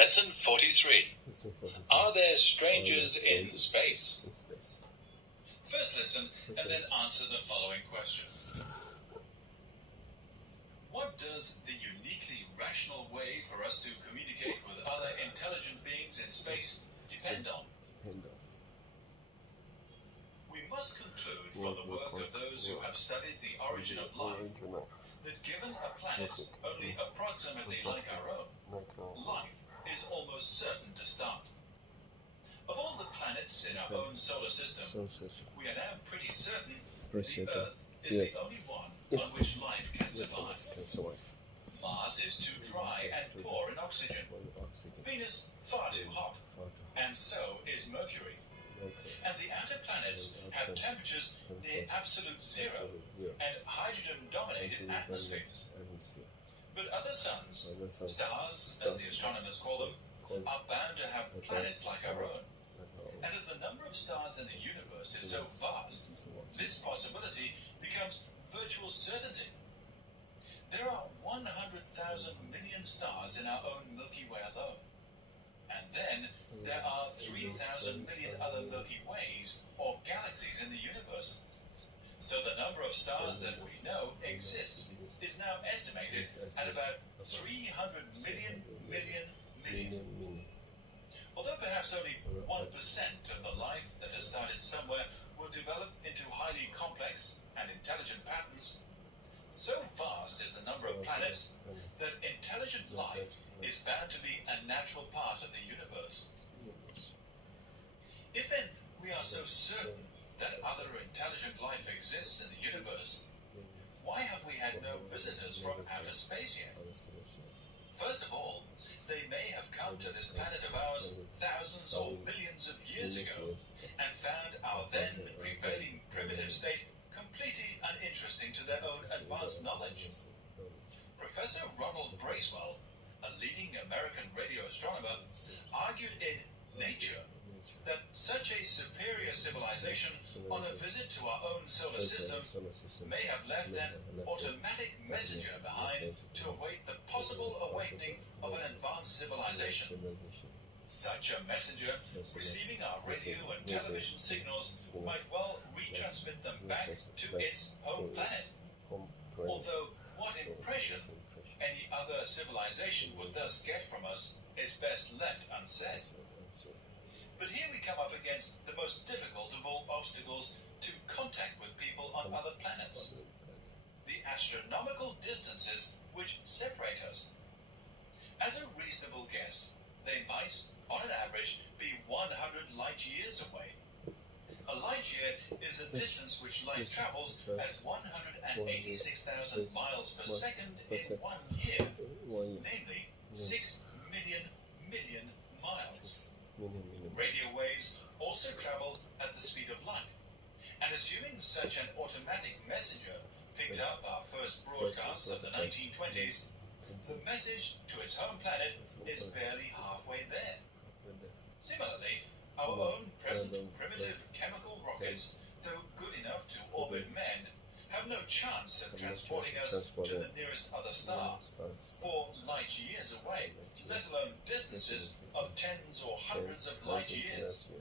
Lesson 43. Are there strangers in space? First listen and then answer the following question. What does the uniquely rational way for us to communicate with other intelligent beings in space depend on? We must conclude from the work of those who have studied the origin of life that given a planet only approximately like our own, life is almost certain to start. Of all the planets in our own solar system, we are now pretty certain the Earth is the only one on which life can survive. Mars is too dry and poor in oxygen. Venus far too hot, and so is Mercury. And the outer planets have temperatures near absolute zero and hydrogen-dominated atmospheres. But other suns, stars as the astronomers call them, are bound to have planets like our own. And as the number of stars in the universe is so vast, this possibility becomes virtual certainty. There are 100,000 million stars in our own Milky Way alone. And then there are 3,000 million other Milky Ways or galaxies in the universe. So the number of stars that we know exists is now estimated at about 300 million. Although perhaps only 1% of the life that has started somewhere will develop into highly complex and intelligent patterns, so vast is the number of planets that intelligent life is bound to be a natural part of the universe. If then we are so certain that other intelligent life exists in the universe, why have we had no visitors from outer space yet? First of all, they may have come to this planet of ours thousands or millions of years ago and found our then prevailing primitive state completely uninteresting to their own advanced knowledge. Professor Ronald Bracewell, a leading American radio astronomer, argued in Nature that such a superior civilization on a visit to our own solar system may have left an automatic messenger behind to await the possible awakening of an advanced civilization. Such a messenger, receiving our radio and television signals, might well retransmit them back to its home planet. Although what impression any other civilization would thus get from us is best left unsaid. But here we come up against the most difficult of all obstacles to contact with people on other planets: the astronomical distances which separate us. As a reasonable guess, they might, on an average, be 100 light years away. A light year is the distance which light travels at 186,000 miles per second in 1 year, namely 6 million miles. Radio waves also travel at the speed of light, and assuming such an automatic messenger picked up our first broadcasts of the 1920s, the message to its home planet is barely halfway there. Similarly, our own present primitive chemical rockets, though good enough to orbit men, have no chance of transporting us to the nearest other star, 4 light years away, let alone distances of tens or hundreds of light years.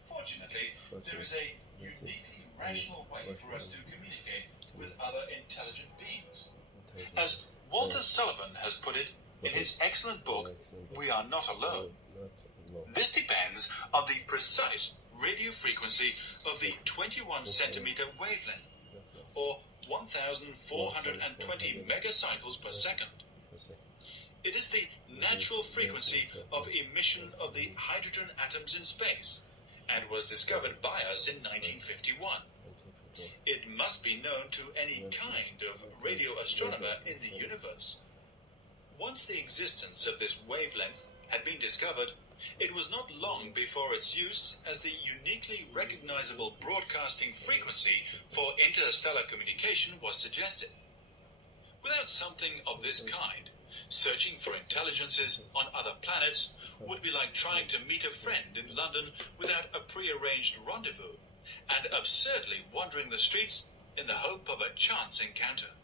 Fortunately, there is a uniquely rational way for us to communicate with other intelligent beings. As Walter Sullivan has put it in his excellent book, We Are Not Alone, this depends on the precise radio frequency of the 21 centimeter wavelength, or 1,420 megacycles per second. It is the natural frequency of emission of the hydrogen atoms in space, and was discovered by us in 1951. It must be known to any kind of radio astronomer in the universe. Once the existence of this wavelength had been discovered, it was not long before its use as the uniquely recognizable broadcasting frequency for interstellar communication was suggested. Without something of this kind, searching for intelligences on other planets would be like trying to meet a friend in London without a pre-arranged rendezvous, and absurdly wandering the streets in the hope of a chance encounter.